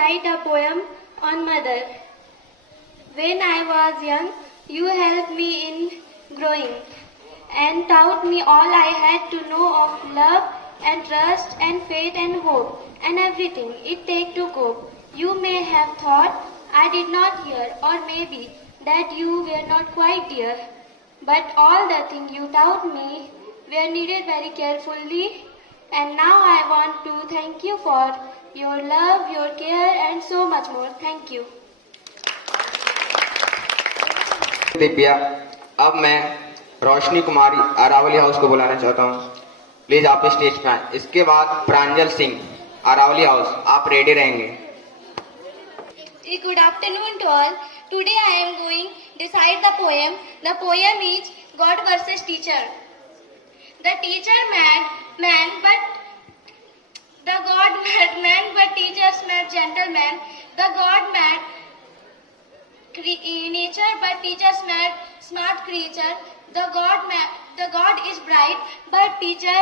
recite a poem on mother. When I was young, you helped me in growing and taught me all I had to know of love and trust and faith and hope and everything it takes to cope. You may have thought I did not hear, or maybe that you were not quite dear. But all the things you taught me were needed very carefully, and now I want to thank you for your love, your care, and so much more. Thank you. Divya, अब मैं रोशनी कुमारी Aravalli house को बुलाना चाहता हूँ। Please आप stage पे आए। इसके बाद प्रांजल सिंह अरावली हाउस, आप रेडी रहेंगे। Good afternoon to all. Today I am going to recite the poem. The poem is God versus Teacher. The teacher mad man, but the God mad man, but teachers mad gentleman. The God mad nature, but teachers mad smart creature. The God is bright, but teacher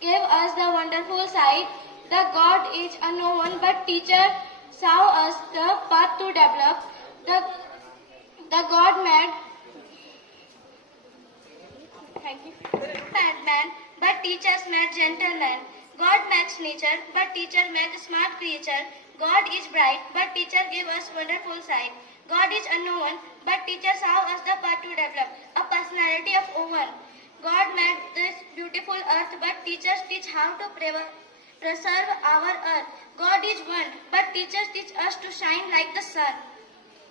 gave us the wonderful sight. The God is unknown, but teacher saw us the path to develop. The God mad. Thank you. Mad man, but teachers mad gentleman. God mads nature, but teacher mad smart creature. God is bright, but teacher gave us wonderful sight. God is unknown, but teacher saw us the path to develop. A personality of one. God made this beautiful earth, but teachers teach how to preserve our earth. God is one, but teachers teach us to shine like the sun.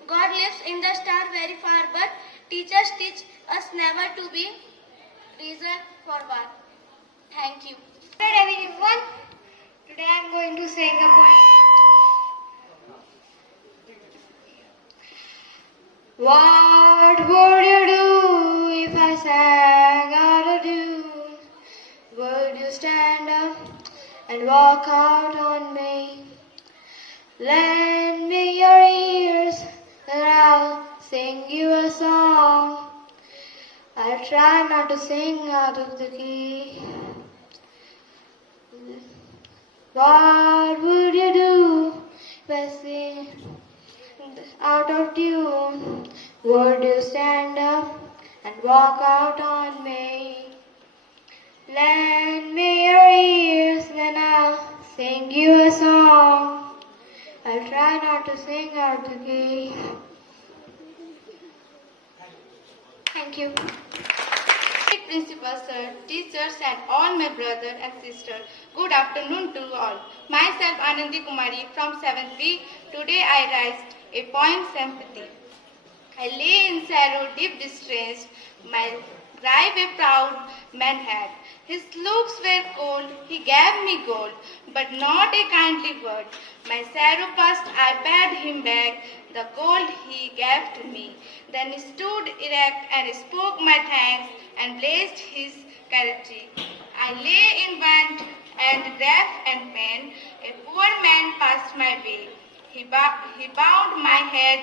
God lives in the star very far, but teachers teach us never to be reason for war. Thank you. Hello everyone. Today I am going to sing a poem. What would you do if I sang out a tune? Would you stand up and walk out on me? Lend me your ears and I'll sing you a song. I'll try not to sing out of the key. What would you do if I sing out of tune? Would you stand up and walk out on me? Lend me your ears, then I'll sing you a song. I'll try not to sing out the key. Thank you. Principal sir, teachers and all my brother and sister, good afternoon to all. Myself Anandi Kumari from 7th B. Today I write a poem sympathy. I lay in sorrow deep distressed, my grave a proud man had. His looks were cold, he gave me gold, but not a kindly word. My sorrow past, I bade him back the gold he gave to me. Then he stood erect and spoke my thanks and blessed his character. I lay in want and deaf and pain. A poor man passed my way. He bound my head,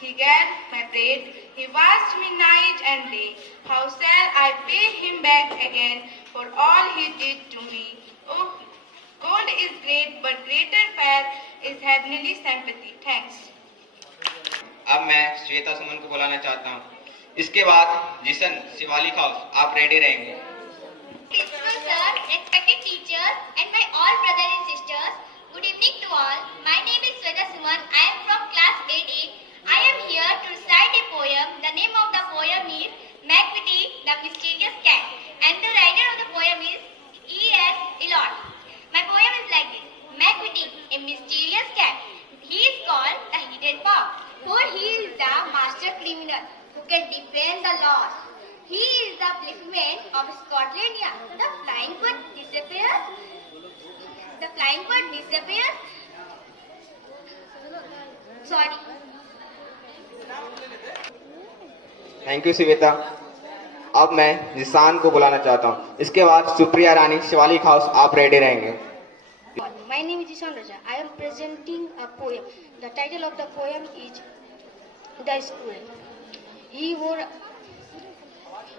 he gave my bread. He washed me night and day. How shall I pay him back again for all he did to me? Oh, gold is great, but greater far is heavenly sympathy. Thanks. अब मैं श्वेता सुमन को बुलाना चाहता हूँ। इसके बाद जिशन Shivalik house, आप ready रहेंगे। Principal sir, respected teachers, and my all brothers and sisters, good evening to all. My name is Sweta Suman. I am from class 8A. I am here to recite a poem. The name of the poem is Macbeth, the Mysterious Cat, and the writer of the poem is E.S. Eliot. My poem is like this. Macbeth, a mysterious cat. He is called the Hidden Paw, for he is the master criminal who can defend the laws. He is the policeman of Scotland Yard. The flying bird disappears. The flying bird disappears. Sorry. Thank you Shweta. अब मैं निशान को बुलाना चाहता हूँ। इसके बाद सुप्रिया रानी Shivalik house, आप रेडी रहेंगे। My name is Ishan Raja. I am presenting a poem. The title of the poem is The School. He wore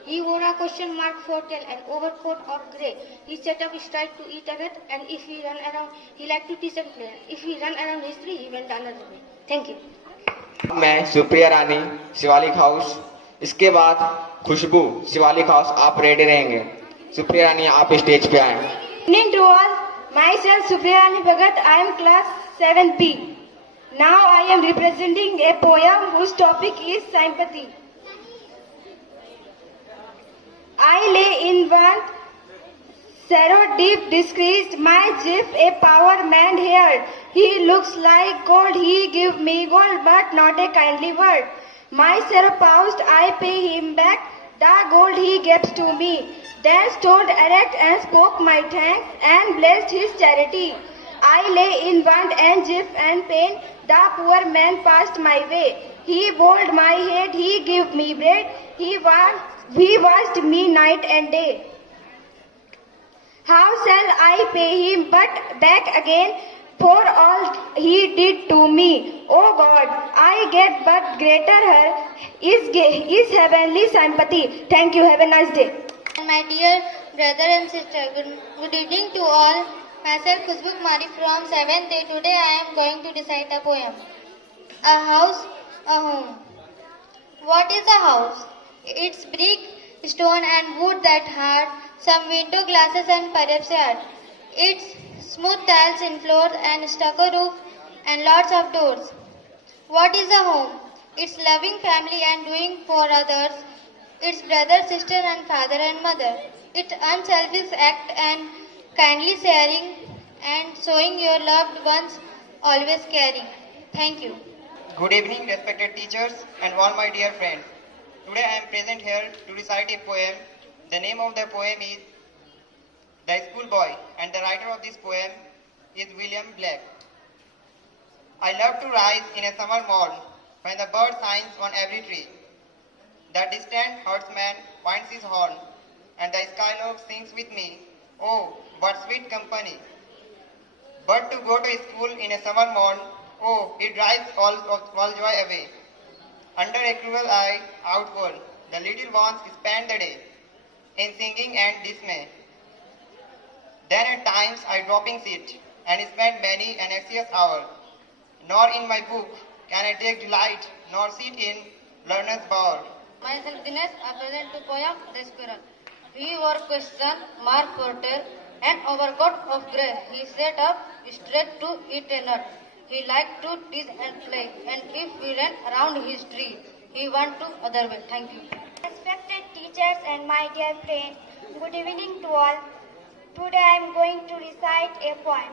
He wore a question mark tail and overcoat of grey. He set up stride to eat a rat, and if he ran around, he liked to teach and play. If he ran around history, he went another way. Thank you. मैं सुप्रिया रानी Shivalik house, इसके बाद खुशबू Shivalik house, आप ready रहेंगे। सुप्रिया रानी आप stage पे आए। Evening to all. Myself Supriya Rani Bhagat. I am class 7B. Now I am representing a poem whose topic is sympathy. I lay in want, sorrow deep disgraced, my Jeff a power man here. He looks like gold, he give me gold, but not a kindly word. My sorrow paused, I pay him back, the gold he gives to me. Then stood erect and spoke my thanks and blessed his charity. I lay in want and grief and pain, the poor man passed my way. He bowled my head, he gave me bread, he watched me night and day. How shall I pay him but back again for all he did to me? Oh God, I get but greater her is heavenly sympathy. Thank you. Have a nice day. My dear brother and sister, good evening to all. Myself Khushbu Kumari from 7th A. Today I am going to recite a poem. A house, a home. What is a house? It's brick, stone and wood that hard, some window glasses and perhaps art. It's smooth tiles in floor and stucco roof and lots of doors. What is a home? It's loving family and doing for others. It's brother, sister and father and mother. It's unselfish act and kindly sharing and showing your loved ones always caring. Thank you. Good evening, respected teachers and all my dear friends. Today I am present here to recite a poem. The name of the poem is The Schoolboy, and the writer of this poem is William Black. I love to rise in a summer morn when the bird shines on every tree. The distant herdsman winds his horn, and the skylark sings with me. Oh, what sweet company! But to go to school in a summer morn, oh, it drives all joy away. Under a cruel eye, outward, the little ones spend the day in singing and dismay. Then at times I drop in sit and spend many an anxious hour. Nor in my book can I take delight, nor sit in learner's bower. Myself Dinesh, I present to poem The Squirrel. He wore question mark tail and overcoat of grey. He sat up straight to eat a nut. He liked to tease and play, and if we ran around his tree, he went to other way. Thank you. Respected teachers and my dear friends, good evening to all. Today I am going to recite a poem.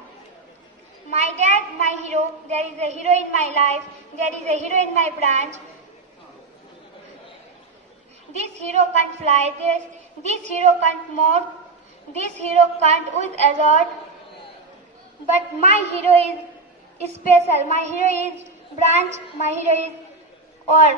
My dad, my hero, there is a hero in my life, there is a hero in my branch. This hero can't fly, this hero can't move, this hero can't with azure. But my hero is special, my hero is branch, my hero is all.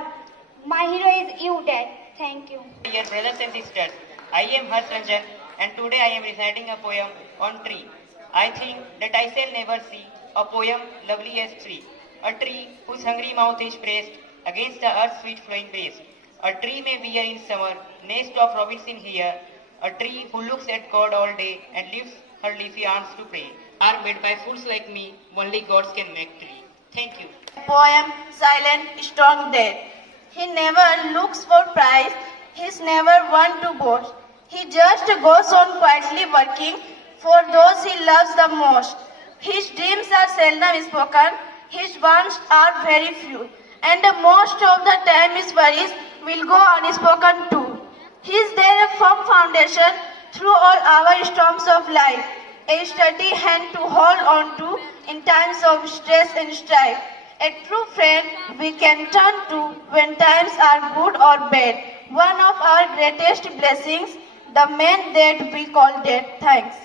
My hero is you, Dad. Thank you. Dear brothers and sisters, I am Harsh Ranjan and today I am reciting a poem on tree. I think that I shall never see a poem lovely as tree. A tree whose hungry mouth is pressed against the earth's sweet flowing breast. A tree may bear in summer nest of robins in here. A tree who looks at God all day and lifts her leafy arms to pray. Are made by fools like me, only gods can make tree. Thank you. Poem Silent, Strong, Dead. He never looks for prize, he's never one to boast. He just goes on quietly working for those he loves the most. His dreams are seldom spoken, his wants are very few, and most of the time his worries will go unspoken too. He is there a firm foundation through all our storms of life, a steady hand to hold on to in times of stress and strife. A true friend we can turn to when times are good or bad. One of our greatest blessings, the man that we call dead. Thanks.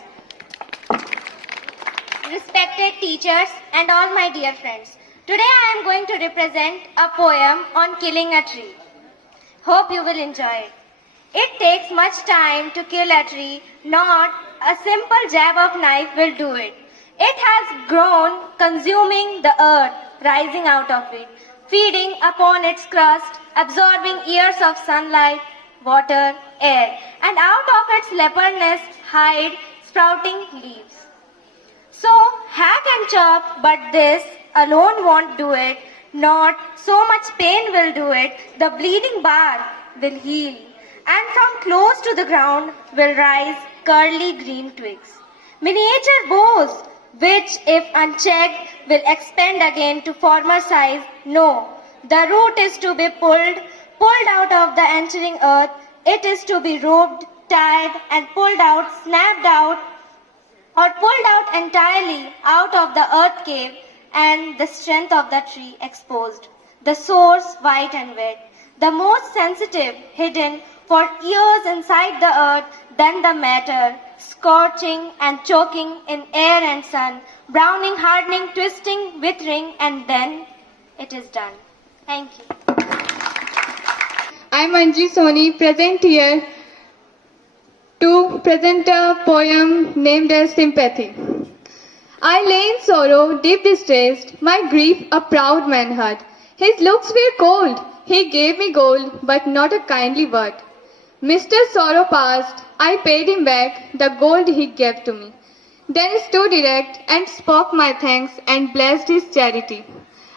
Respected teachers and all my dear friends, today I am going to represent a poem on killing a tree. Hope you will enjoy it. It takes much time to kill a tree, not a simple jab of knife will do it. It has grown, consuming the earth, rising out of it, feeding upon its crust, absorbing years of sunlight, water, air, and out of its leopard nest hide sprouting leaves. So hack and chop, but this alone won't do it. Not so much pain will do it. The bleeding bark will heal, and from close to the ground will rise curly green twigs. Miniature bows, which if unchecked will expand again to former size. No, the root is to be pulled out of the entering earth. It is to be roped, tied, and pulled out, snapped out, or pulled out entirely out of the earth cave, and the strength of the tree exposed. The source white and wet, the most sensitive hidden for years inside the earth, then the matter, scorching and choking in air and sun, browning, hardening, twisting, withering, and then it is done. Thank you. I am Anji Soni, present here to present a poem named as Sympathy. I lay in sorrow, deep distressed, my grief a proud man had. His looks were cold, he gave me gold, but not a kindly word. Mr. Sorrow passed, I paid him back the gold he gave to me. Then stood erect and spoke my thanks and blessed his charity.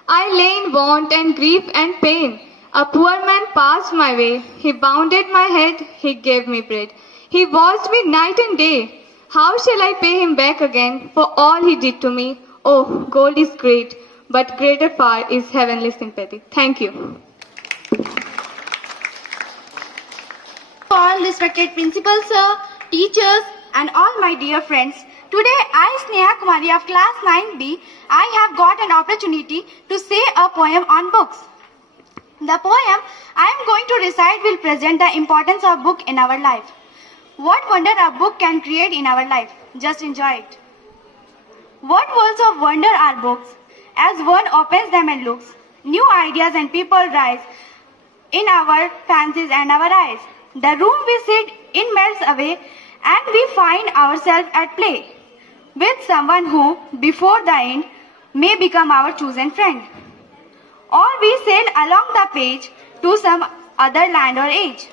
I lay in want and grief and pain. A poor man passed my way, he bounded my head, he gave me bread. He watched me night and day. How shall I pay him back again for all he did to me? Oh, gold is great, but greater far is heavenly sympathy. Thank you. All respected principals, sir, teachers, and all my dear friends. Today, I, Sneha Kumari of class 9B, I have got an opportunity to say a poem on books. The poem I am going to recite will present the importance of book in our life. What wonder a book can create in our life. Just enjoy it. What worlds of wonder are books? As one opens them and looks, new ideas and people rise in our fancies and our eyes. The room we sit in melts away and we find ourselves at play with someone who, before the end, may become our chosen friend. Or we sail along the page to some other land or age.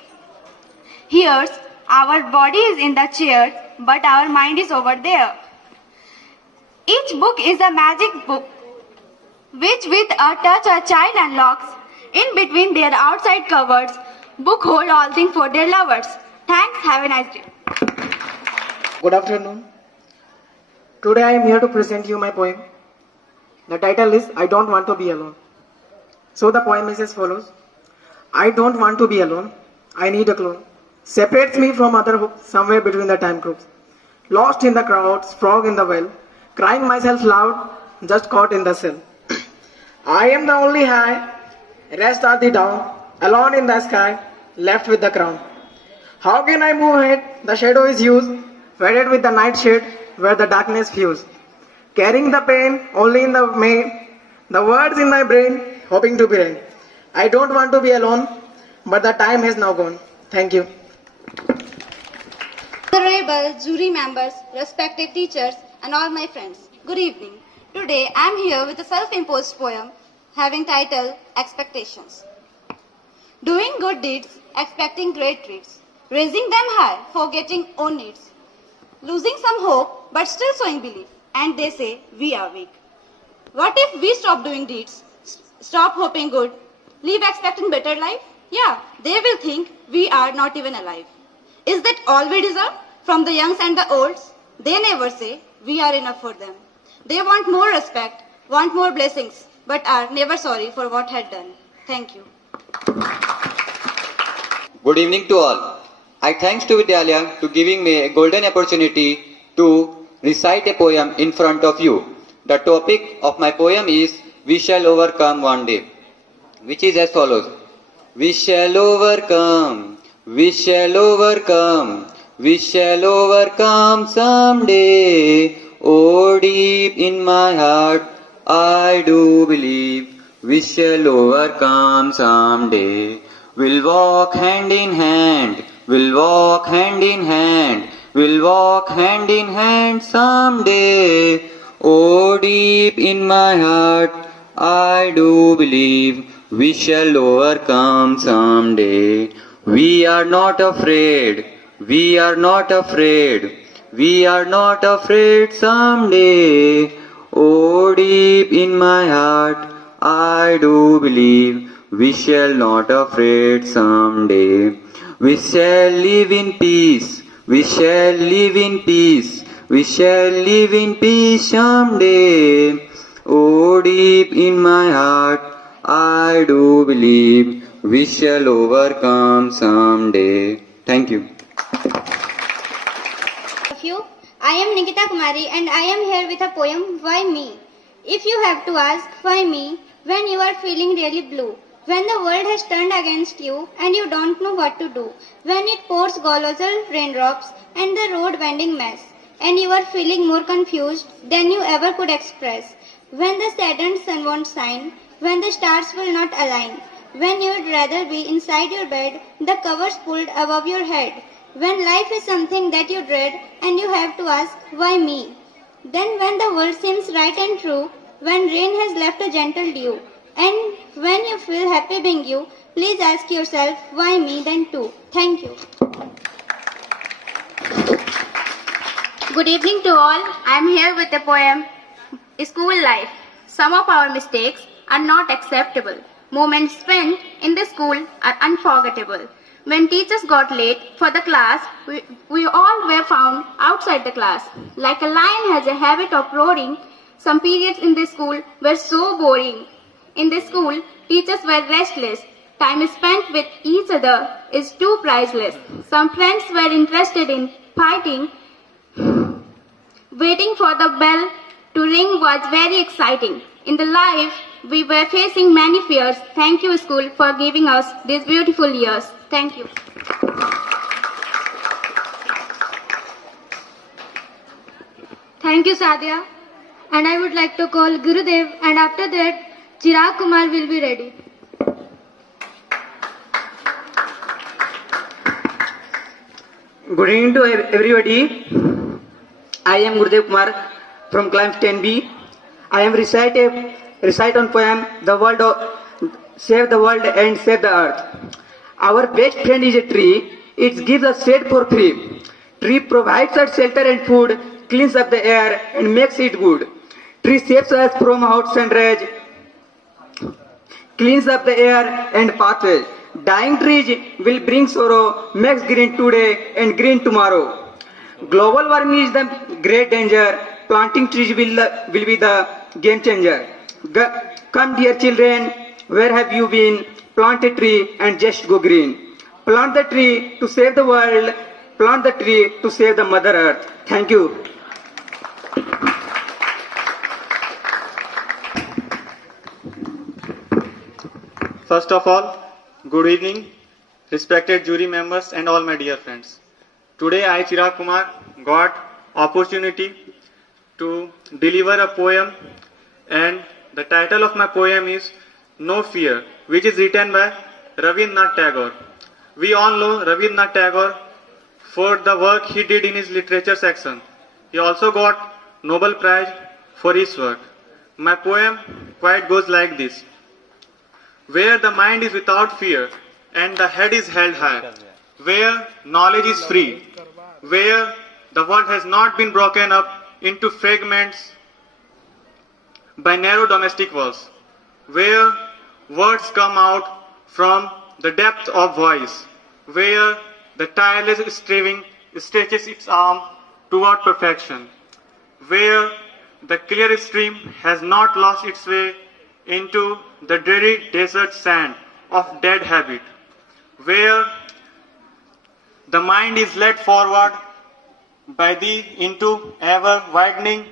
Here's our body is in the chair, but our mind is over there. Each book is a magic book, which with a touch a child unlocks. In between their outside covers, book hold all things for their lovers. Thanks, have a nice day. Good afternoon. Today I am here to present you my poem. The title is I Don't Want to Be Alone. So the poem is as follows. I don't want to be alone. I need a clone. Separates me from other hooks somewhere between the time groups. Lost in the crowds, frog in the well, crying myself loud, just caught in the cell. I am the only high, rest are the down, alone in the sky, left with the crown. How can I move ahead? The shadow is used, faded with the night shade where the darkness fused. Carrying the pain only in the main, the words in my brain, hoping to be rain. I don't want to be alone, but the time has now gone. Thank you. Honorable jury members, respected teachers, and all my friends, good evening. Today I am here with a self-imposed poem having title Expectations. Doing good deeds, expecting great treats, raising them high, forgetting own needs, losing some hope but still showing belief, and they say we are weak. What if we stop doing deeds, stop hoping good, leave expecting better life? Yeah, they will think we are not even alive. Is that all we deserve? From the youngs and the olds, they never say we are enough for them. They want more respect, want more blessings, but are never sorry for what had done. Thank you. Good evening to all. I thanks to Vidyalaya to giving me a golden opportunity to recite a poem in front of you. The topic of my poem is We Shall Overcome One Day, which is as follows. We shall overcome, we shall overcome, we shall overcome someday. Oh, deep in my heart, I do believe we shall overcome someday. We'll walk hand in hand, we'll walk hand in hand, we'll walk hand in hand someday. Oh, deep in my heart, I do believe we shall overcome someday. We are not afraid. We are not afraid. We are not afraid someday. Oh, deep in my heart, I do believe we shall not afraid someday. We shall live in peace. We shall live in peace. We shall live in peace someday. Oh, deep in my heart, I do believe we shall overcome someday. Thank you. Of you, I am Nikita Kumari and I am here with a poem, Why Me? If you have to ask, why me? When you are feeling really blue, when the world has turned against you and you don't know what to do, when it pours colossal raindrops and the road bending mess, and you are feeling more confused than you ever could express, when the saddened sun won't shine, when the stars will not align, when you'd rather be inside your bed, the covers pulled above your head, when life is something that you dread and you have to ask, why me? Then when the world seems right and true, when rain has left a gentle dew, and when you feel happy being you, please ask yourself, why me then too? Thank you. Good evening to all. I am here with the poem, School Life. Some of our mistakes are not acceptable. Moments spent in the school are unforgettable. When teachers got late for the class, we all were found outside the class. Like a lion has a habit of roaring, some periods in the school were so boring. In the school, teachers were restless. Time spent with each other is too priceless. Some friends were interested in fighting. Waiting for the bell to ring was very exciting. In the life, we were facing many fears. Thank you, school, for giving us these beautiful years. Thank you. Thank you, Sadia. And I would like to call Gurudev, and after that, Chirag Kumar will be ready. Good evening to everybody. I am Gurudev Kumar from class 10B. I am recite on poem Save the World and Save the Earth. Our best friend is a tree. It gives us shade for free. Tree provides us shelter and food, cleans up the air and makes it good. Tree saves us from hot sunrise, cleans up the air and pathways. Dying trees will bring sorrow, makes green today and green tomorrow. Global warming is the great danger. Planting trees will be the game changer. Come dear children, where have you been? Plant a tree and just go green. Plant the tree to save the world. Plant the tree to save the Mother Earth. Thank you. First of all, good evening, respected jury members and all my dear friends. Today I, Chirag Kumar, got opportunity to deliver a poem, and the title of my poem is No Fear, which is written by Rabindranath Tagore. We all know Rabindranath Tagore for the work he did in his literature section. He also got Nobel Prize for his work. My poem quite goes like this. Where the mind is without fear and the head is held high, where knowledge is free, where the world has not been broken up into fragments by narrow domestic walls, where words come out from the depth of voice, where the tireless striving stretches its arm toward perfection, where the clear stream has not lost its way into the dreary desert sand of dead habit, where the mind is led forward by thee into ever widening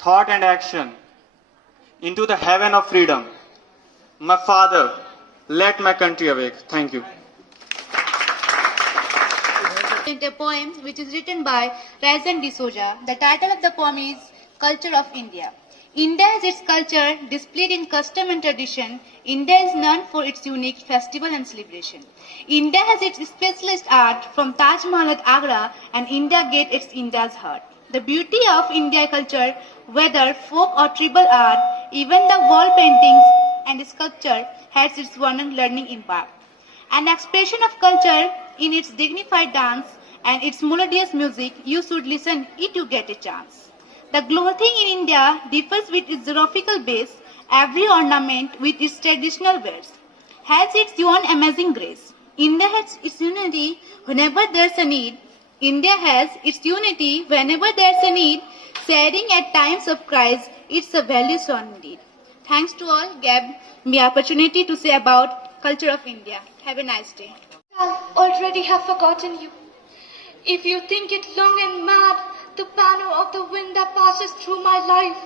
thought and action, into the heaven of freedom. My Father, let my country awake. Thank you. A poem which is written by Rajan D'Souza. The title of the poem is Culture of India. India has its culture displayed in custom and tradition. India is known for its unique festival and celebration. India has its specialist art from Taj Mahal at Agra, and India Gate its India's heart. The beauty of India culture, whether folk or tribal art, even the wall paintings and sculpture has its one learning impact. An expression of culture in its dignified dance and its melodious music. You should listen if you get a chance. The clothing in India differs with its geographical base. Every ornament with its traditional wears has its own amazing grace. India has its unity whenever there's a need. India has its unity whenever there's a need. Sharing at times of crisis, it's a value so indeed. Thanks to all, gave me opportunity to say about culture of India. Have a nice day. I already have forgotten you. If you think it long and mad, the banner of the wind that passes through my life,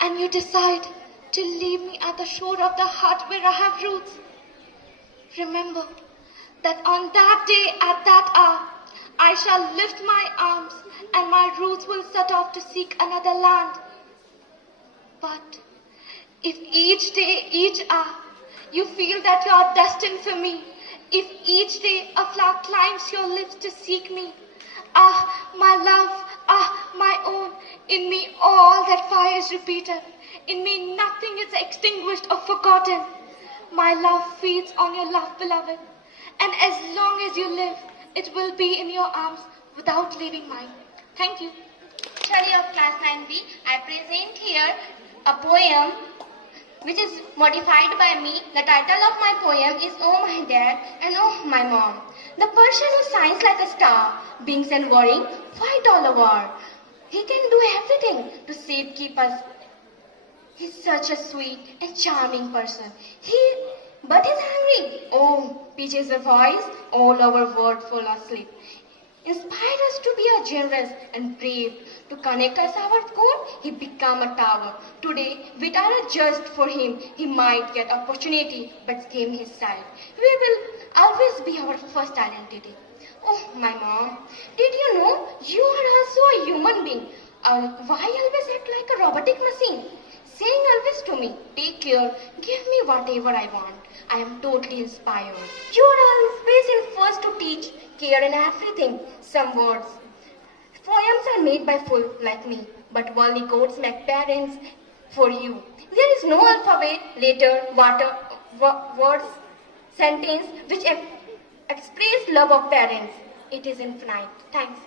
and you decide to leave me at the shore of the heart where I have roots, remember that on that day, at that hour, I shall lift my arms and my roots will set off to seek another land. But if each day, each hour, you feel that you are destined for me, if each day a flower climbs your lips to seek me, ah, my love, ah, my own, in me all that fire is repeated, in me nothing is extinguished or forgotten. My love feeds on your love, beloved, and as long as you live, it will be in your arms without leaving mine. Thank you. Study of class 9B, I present here a poem which is modified by me. The title of my poem is Oh My Dad and Oh My Mom. The person who shines like a star, beings and worrying, fight all the war. He can do everything to save, keep us. He's such a sweet and charming person. But he's hungry. Oh, pitches a voice, all our world full asleep. Inspire us to be a generous and brave. To connect us our core, he become a tower. Today, we are just for him. He might get opportunity, but scheme his side. We will always be our first identity. Oh, my mom, did you know you are also a human being? Why always act like a robotic machine? Saying always to me, take care, give me whatever I want. I am totally inspired. You are always in first to teach, care in everything. Some words. Poems are made by fools like me, but worldly gods make parents for you. There is no alphabet, letter, words, sentence which express love of parents. It is infinite. Thanks.